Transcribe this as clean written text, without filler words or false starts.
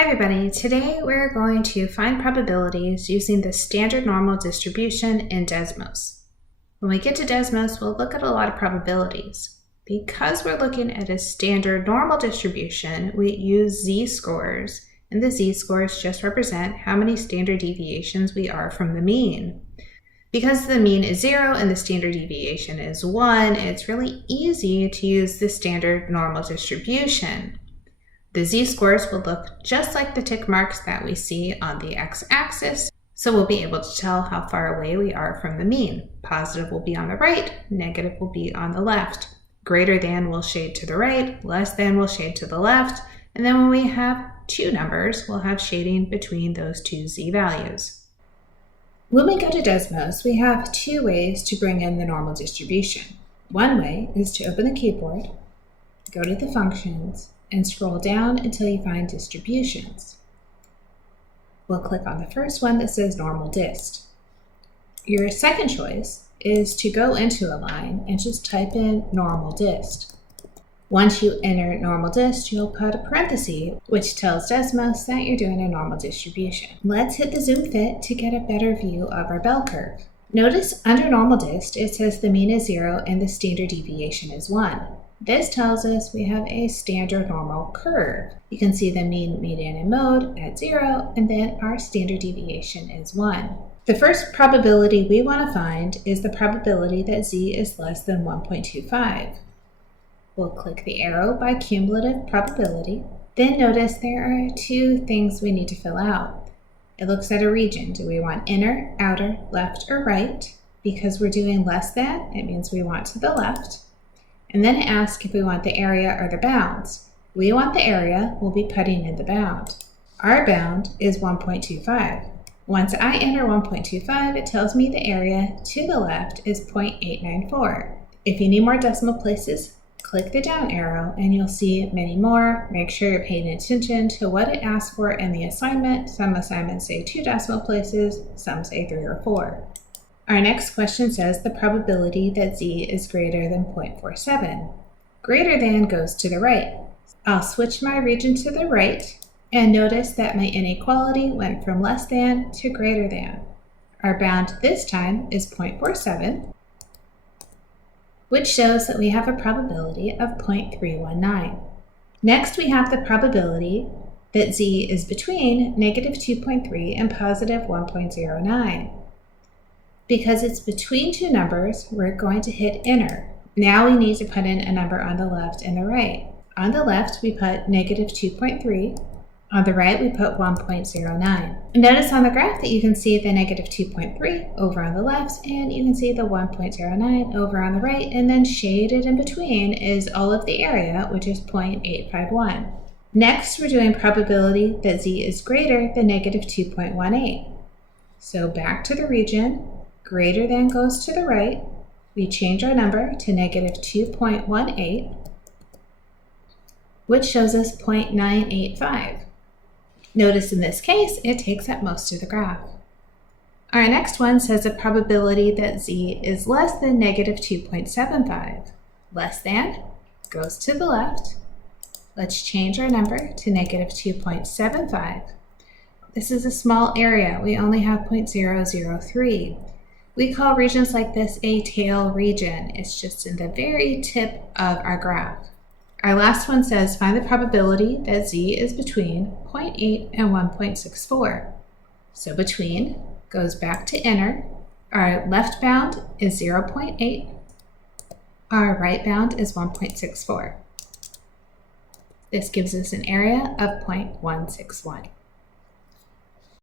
Hi everybody, today we're going to find probabilities using the standard normal distribution in Desmos. When we get to Desmos, we'll look at a lot of probabilities. Because we're looking at a standard normal distribution, we use z-scores, and the z-scores just represent how many standard deviations we are from the mean. Because the mean is 0 and the standard deviation is 1, it's really easy to use the standard normal distribution. The z-scores will look just like the tick marks that we see on the x-axis, so we'll be able to tell how far away we are from the mean. Positive will be on the right, negative will be on the left. Greater than will shade to the right, less than will shade to the left, and then when we have two numbers, we'll have shading between those two z-values. When we go to Desmos, we have two ways to bring in the normal distribution. One way is to open the keyboard, go to the functions, and scroll down until you find distributions. We'll click on the first one that says normal dist. Your second choice is to go into a line and just type in normal dist. Once you enter normal dist, you'll put a parenthesis, which tells Desmos that you're doing a normal distribution. Let's hit the zoom fit to get a better view of our bell curve. Notice under normal dist, it says the mean is 0 and the standard deviation is 1. This tells us we have a standard normal curve. You can see the mean, median, and mode at 0, and then our standard deviation is 1. The first probability we want to find is the probability that z is less than 1.25. We'll click the arrow by cumulative probability. Then notice there are two things we need to fill out. It looks at a region. Do we want inner, outer, left, or right? Because we're doing less than, it means we want to the left. And then it asks if we want the area or the bounds. We want the area, we'll be putting in the bound. Our bound is 1.25. Once I enter 1.25, it tells me the area to the left is 0.894. If you need more decimal places, click the down arrow and you'll see many more. Make sure you're paying attention to what it asks for in the assignment. Some assignments say 2 decimal places, some say 3 or 4. Our next question says the probability that z is greater than 0.47. Greater than goes to the right. I'll switch my region to the right and notice that my inequality went from less than to greater than. Our bound this time is 0.47, which shows that we have a probability of 0.319. Next, we have the probability that z is between negative 2.3 and positive 1.09. Because it's between two numbers, we're going to hit enter. Now we need to put in a number on the left and the right. On the left, we put negative 2.3. On the right, we put 1.09. Notice on the graph that you can see the negative 2.3 over on the left, and you can see the 1.09 over on the right, and then shaded in between is all of the area, which is 0.851. Next, we're doing probability that z is greater than negative 2.18. So back to the region. Greater than goes to the right. We change our number to negative 2.18, which shows us 0.985. Notice in this case, it takes up most of the graph. Our next one says a probability that z is less than negative 2.75. Less than goes to the left. Let's change our number to negative 2.75. This is a small area. We only have 0.003. We call regions like this a tail region. It's just in the very tip of our graph. Our last one says find the probability that z is between 0.8 and 1.64. So between goes back to enter. Our left bound is 0.8. Our right bound is 1.64. This gives us an area of 0.161.